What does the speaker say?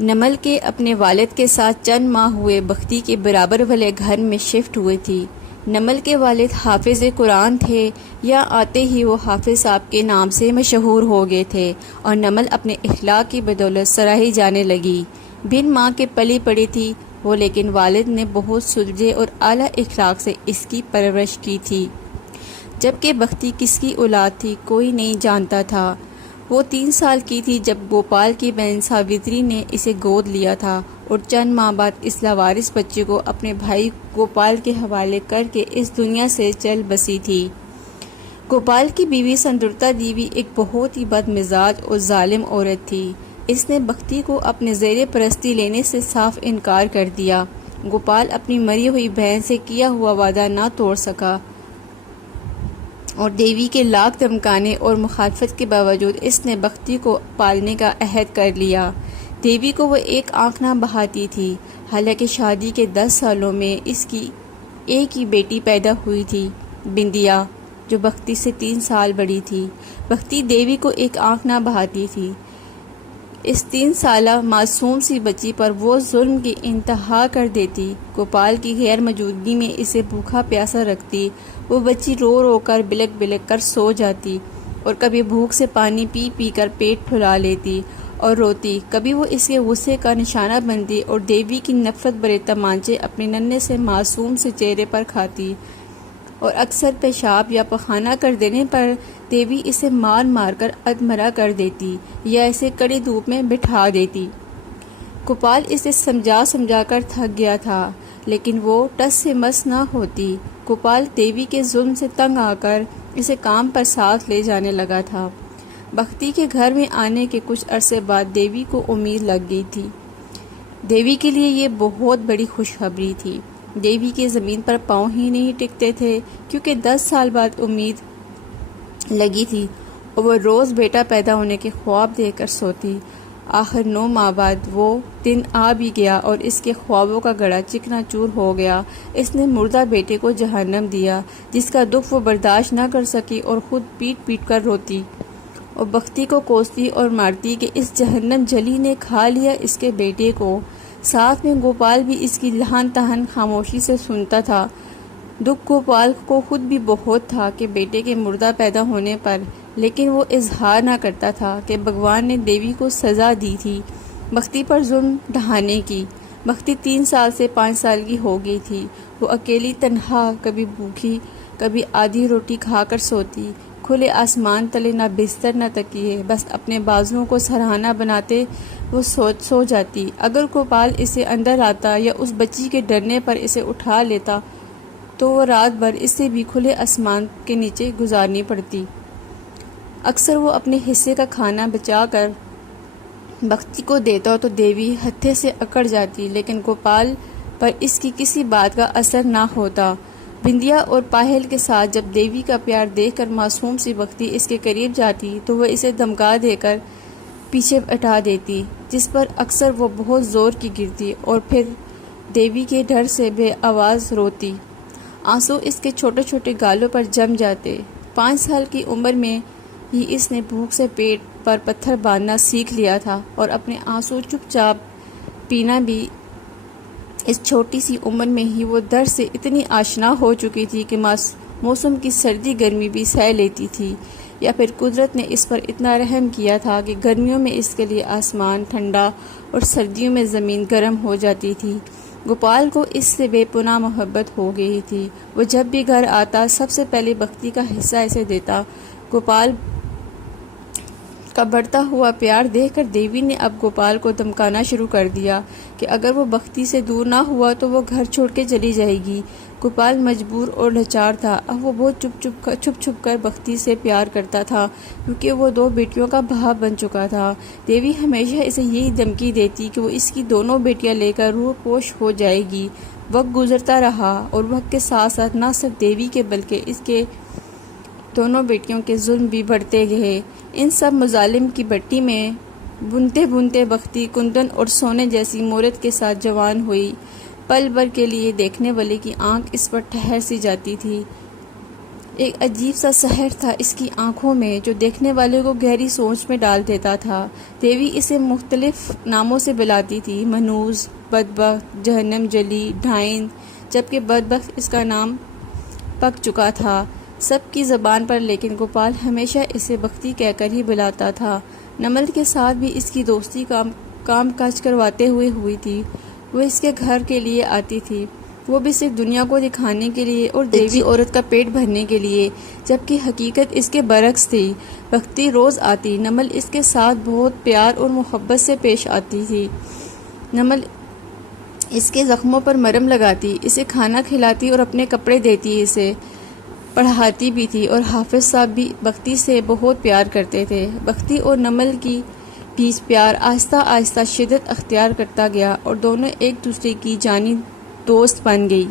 نمل کے اپنے والد کے ساتھ چند ماہ ہوئے بختی کے برابر والے گھر میں شفٹ ہوئی تھی۔ نمل کے والد حافظ قرآن تھے، یا آتے ہی وہ حافظ صاحب کے نام سے مشہور ہو گئے تھے، اور نمل اپنے اخلاق کی بدولت سراہی جانے لگی۔ بن ماں کے پلی پڑی تھی وہ، لیکن والد نے بہت سلجھے اور اعلیٰ اخلاق سے اس کی پرورش کی تھی۔ جبکہ بختی کس کی اولاد تھی کوئی نہیں جانتا تھا۔ وہ 3 سال کی تھی جب گوپال کی بہن ساوتری نے اسے گود لیا تھا، اور چند ماہ بعد اس لاوارث بچے کو اپنے بھائی گوپال کے حوالے کر کے اس دنیا سے چل بسی تھی۔ گوپال کی بیوی سندرتا دیوی ایک بہت ہی بد مزاج اور ظالم عورت تھی۔ اس نے بختی کو اپنے زیر پرستی لینے سے صاف انکار کر دیا۔ گوپال اپنی مری ہوئی بہن سے کیا ہوا وعدہ نہ توڑ سکا، اور دیوی کے لاکھ دھمکانے اور مخالفت کے باوجود اس نے بختی کو پالنے کا عہد کر لیا۔ دیوی کو وہ ایک آنکھ نہ بہاتی تھی، حالانکہ شادی کے 10 سالوں میں اس کی ایک ہی بیٹی پیدا ہوئی تھی، بندیا، جو بختی سے 3 سال بڑی تھی۔ بختی دیوی کو ایک آنکھ نہ بہاتی تھی۔ اس 3 سالہ معصوم سی بچی پر وہ ظلم کی انتہا کر دیتی۔ گوپال کی غیر موجودگی میں اسے بھوکا پیاسا رکھتی۔ وہ بچی رو رو کر بلک بلک کر سو جاتی، اور کبھی بھوک سے پانی پی پی کر پیٹ پھلا لیتی اور روتی۔ کبھی وہ اس کے غصے کا نشانہ بنتی اور دیوی کی نفرت بھرے تمانچے اپنے ننھے سے معصوم سے چہرے پر کھاتی، اور اکثر پیشاب یا پخانہ کر دینے پر دیوی اسے مار مار کر ادمرا کر دیتی یا اسے کڑی دھوپ میں بٹھا دیتی۔ گوپال اسے سمجھا کر تھک گیا تھا، لیکن وہ ٹس سے مس نہ ہوتی۔ گوپال دیوی کے ظلم سے تنگ آ کر اسے کام پر ساتھ لے جانے لگا تھا۔ بختی کے گھر میں آنے کے کچھ عرصے بعد دیوی کو امید لگ گئی تھی۔ دیوی کے لیے یہ بہت بڑی خوشخبری تھی۔ دیوی کے زمین پر پاؤں ہی نہیں ٹکتے تھے، کیونکہ 10 سال بعد امید لگی تھی، اور وہ روز بیٹا پیدا ہونے کے خواب دیکھ کر سوتی۔ آخر 9 ماہ بعد وہ دن آ بھی گیا، اور اس کے خوابوں کا گڑھا چکنا چور ہو گیا۔ اس نے مردہ بیٹے کو جہنم دیا، جس کا دکھ وہ برداشت نہ کر سکی، اور خود پیٹ پیٹ کر روتی اور بختی کو کوستی اور مارتی کہ اس جہنم جلی نے کھا لیا اس کے بیٹے کو۔ ساتھ میں گوپال بھی اس کی لہن تہن خاموشی سے سنتا تھا۔ دکھ گوپال کو خود بھی بہت تھا کہ بیٹے کے مردہ پیدا ہونے پر، لیکن وہ اظہار نہ کرتا تھا کہ بھگوان نے دیوی کو سزا دی تھی بختی پر ظلم ڈھانے کی۔ بختی 3 سال سے 5 سال کی ہو گئی تھی۔ وہ اکیلی تنہا، کبھی بھوکی، کبھی آدھی روٹی کھا کر سوتی۔ کھلے آسمان تلے نہ بستر نہ تکیے، بس اپنے بازوؤں کو سرہانہ بناتے وہ سو جاتی۔ اگر گوپال اسے اندر آتا یا اس بچی کے ڈرنے پر اسے اٹھا لیتا تو وہ رات بھر اسے بھی کھلے آسمان کے نیچے گزارنی پڑتی۔ اکثر وہ اپنے حصے کا کھانا بچا کر بختی کو دیتا تو دیوی ہتھے سے اکڑ جاتی، لیکن گوپال پر اس کی کسی بات کا اثر نہ ہوتا۔ بندیا اور پاہل کے ساتھ جب دیوی کا پیار دیکھ کر معصوم سی بختی اس کے قریب جاتی تو وہ اسے دھمکا دے کر پیچھے ہٹا دیتی، جس پر اکثر وہ بہت زور کی گرتی، اور پھر دیوی کے ڈر سے بے آواز روتی۔ آنسو اس کے چھوٹے چھوٹے گالوں پر جم جاتے۔ 5 سال کی عمر میں ہی اس نے بھوک سے پیٹ پر پتھر باندھنا سیکھ لیا تھا، اور اپنے آنسو چپ چاپ پینا بھی اس چھوٹی سی عمر میں ہی وہ درد سے اتنی آشنا ہو چکی تھی کہ موسم کی سردی گرمی بھی سہ لیتی تھی، یا پھر قدرت نے اس پر اتنا رحم کیا تھا کہ گرمیوں میں اس کے لیے آسمان ٹھنڈا اور سردیوں میں زمین گرم ہو جاتی تھی۔ گوپال کو اس سے بے پناہ محبت ہو گئی تھی۔ وہ جب بھی گھر آتا سب سے پہلے بختی کا حصہ اسے دیتا۔ گوپال کا بڑھتا ہوا پیار دیکھ کر دیوی نے اب گوپال کو دھمکانا شروع کر دیا کہ اگر وہ بختی سے دور نہ ہوا تو وہ گھر چھوڑ کے چلی جائے گی۔ گوپال مجبور اور لاچار تھا۔ اب وہ بہت چھپ چھپ کر بختی سے پیار کرتا تھا، کیونکہ وہ 2 بیٹیوں کا باپ بن چکا تھا۔ دیوی ہمیشہ اسے یہی دھمکی دیتی کہ وہ اس کی 2 بیٹیاں لے کر روح پوش ہو جائے گی۔ وقت گزرتا رہا، اور وقت کے ساتھ ساتھ نہ صرف دیوی کے بلکہ اس کے 2 بیٹیوں کے ظلم بھی بڑھتے گئے۔ ان سب مظالم کی بٹی میں بنتے بنتے بختی کندن اور سونے جیسی مورت کے ساتھ جوان ہوئی۔ پل بھر کے لیے دیکھنے والے کی آنکھ اس پر ٹھہر سی جاتی تھی۔ ایک عجیب سا سحر تھا اس کی آنکھوں میں جو دیکھنے والے کو گہری سوچ میں ڈال دیتا تھا۔ دیوی اسے مختلف ناموں سے بلاتی تھی، منحوس، بدبخت، جہنم جلی، ڈھائن، جبکہ بدبخت اس کا نام پک چکا تھا سب کی زبان پر، لیکن گوپال ہمیشہ اسے بختی کہہ کر ہی بلاتا تھا۔ نمل کے ساتھ بھی اس کی دوستی کام کاج کرواتے ہوئی تھی۔ وہ اس کے گھر کے لیے آتی تھی، وہ بھی صرف دنیا کو دکھانے کے لیے اور دیوی عورت کا پیٹ بھرنے کے لیے، جبکہ حقیقت اس کے برعکس تھی۔ بختی روز آتی، نمل اس کے ساتھ بہت پیار اور محبت سے پیش آتی تھی۔ نمل اس کے زخموں پر مرہم لگاتی، اسے کھانا کھلاتی اور اپنے کپڑے دیتی، اسے پڑھاتی بھی تھی، اور حافظ صاحب بھی بختی سے بہت پیار کرتے تھے۔ بختی اور نمل کی بیچ پیار آہستہ آہستہ شدت اختیار کرتا گیا اور دونوں ایک دوسرے کی جانی دوست بن گئی۔